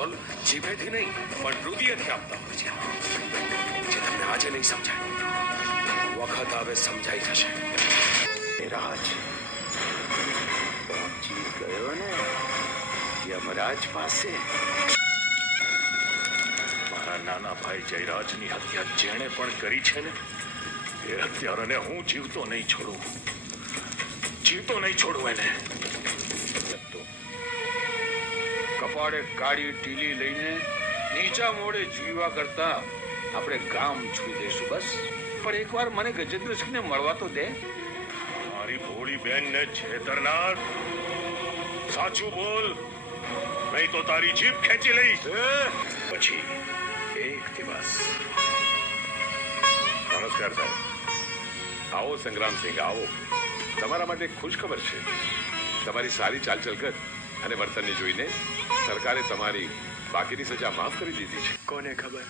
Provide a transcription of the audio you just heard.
બોલ જીભેથી નહીં પણ હૃદયથી આપતા હોય છે, જે તમને આજે નહીં સમજાય, વખત આવે સમજાઈ જશે. રાજ પહોંચી ગયો ને યમરાજ પાસે. મારા નાના ભાઈ જયરાજની હત્યા જેણે પણ કરી છે ને, એ હત્યારાને હું જીવતો નહીં છોડું એને. કપાળે કાળી ટીલી લઈને નીચા મોડે જીવા કરતા આપણે ગામ છોડી દઈશું બસ. પણ એકવાર મને ગજેન્દ્રસિંહને મળવા તો દે. મારી ભોળી બેનને છેતરનાર, સાચું બોલ, નહીં તો તારી જીભ ખેંચી લઈશ. પછી એક દિવસ. નમસ્કાર સાહેબ. આવો સંગ્રામસિંહ, આવો. તમારા માટે ખુશખબર છે. તમારી સારી ચાલચલકત અને વર્તનને જોઈને સરકારે તમારી બાકીની સજા માફ કરી દીધી છે. કોને ખબર?